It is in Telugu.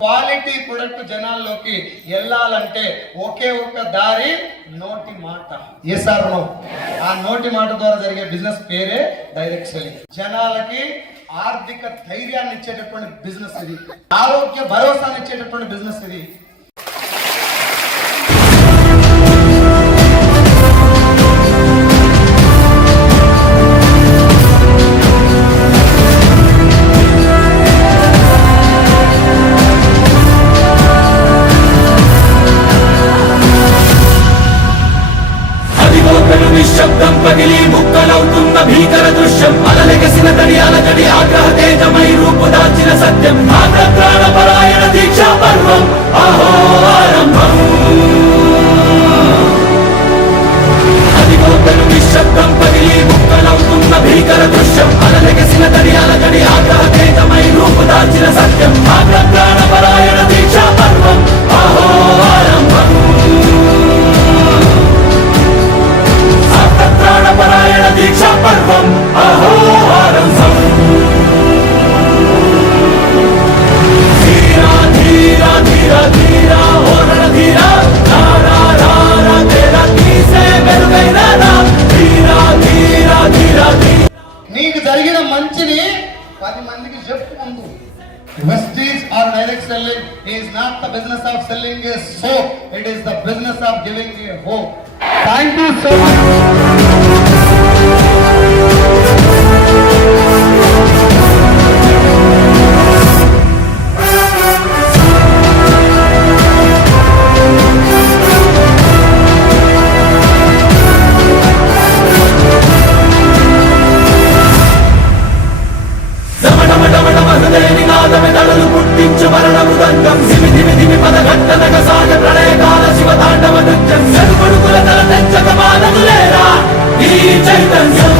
క్వాలిటీ ప్రొడక్ట్ జనాల్లోకి వెళ్ళాలంటే ఒకే ఒక దారి నోటి మాట. Yes or no? ఆ నోటి మాట ద్వారా జరిగే బిజినెస్ పేరే డైరెక్ట్ సెల్లింగ్. జనాలకి ఆర్థిక ధైర్యాన్ని ఇచ్చేటటువంటి బిజినెస్ ఇది, ఆరోగ్య భరోసాన్ని ఇచ్చేటటువంటి బిజినెస్ ఇది. నిశ్శబ్దం పగిలి ముక్కలవుతున్న భీకర దృశ్యం, అలలెగసిన తడి అలజడి ఆగ్రహ తేజమై రూపుదాల్చిన సత్యం, ఆగ్రహ పరాయణ దీక్షా పర్వం అహో ఆరంభం. అదిగో పెను నిశ్శబ్దం పగిలి ముక్కలవుతున్న భీకర దృశ్యం, అలలెగసిన తడి అలజడి ఆగ్రహ తేజమై రూపుదాల్చిన సత్యం, ఆగ్రహ పరాయణ దీక్షా పర్వం అహో ఆరంభం. ప్రాణపరాయణ దీక్షా పర్వం అహో ఆరంభం. ధీరా ధీరా ధీరా ధీరా ఓ రణధీరా, రారా రారా తేరా తీసే మెరుగైన రా, ధీరా ధీరా ధీరా ధీరా. నీకు జరిగిన మంచిని 10 మందికి చెప్పు. ముందు Prestige or direct selling is not the business of selling a soap, it is the business of giving a hope. Thank you so much. పుట్టించు మరణ మృదంగం, ధిమి ధిమి ధిమి పదఘట్టనగ సాగ ప్రళయకాల శివ తాండవ నృత్యం, చెరుకొడుకుల తల తెంచక మానవులేరా ఈ చైతన్యం.